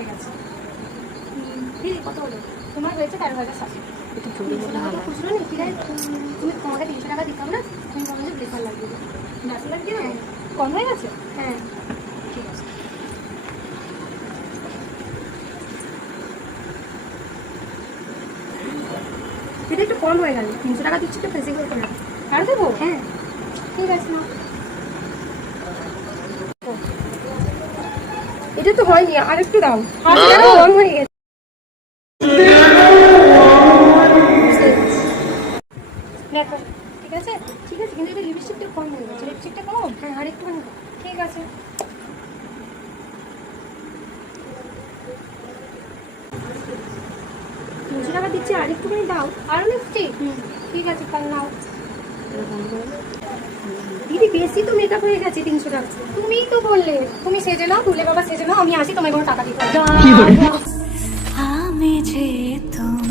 হয়ে গেছে। দিদি কত হলো? তোমার হয়েছে 13,700। একটু জোরে বলে ভালো হয়। খুচরো নেই কিরে, তুমি তোমাকে 300 টাকা দিতাম না, তুমি বলছো ব্রেকার লাগিয়ে দেবো। ব্যাস লাগিয়ে দেবো? কম হয়ে গেছে? হ্যাঁ ঠিক আছে। এটা একটু কম হয়ে গেল, 300 টাকা দিচ্ছি তো ফেসিক্যাল করে আর দেবো। হ্যাঁ ঠিক আছে না, এটা তো হয়নি, আর একটু দাও। কম হয়ে গেছে। দেখো ঠিক আছে, ঠিক আছে, কিন্তু এটা লিপস্টিকটা কম হয়ে গেছে। লিপস্টিকটা কম? হ্যাঁ আর একটুখানি দাও। ঠিক আছে। তিনশো টাকা দিচ্ছি, আর একটুখানি দাও। আরও লিপস্টিক? ঠিক আছে তাহলে নাও। দিদি বেশি তো মেকআপ হয়ে গেছে 300 টাকা। তুমিই তো বললে তুমি সেজে নাও, তুলে বাবা সেজে নাও, আমি আসি, তোমায় কোনো টাকা দিতে হবে। আমি যে তুমি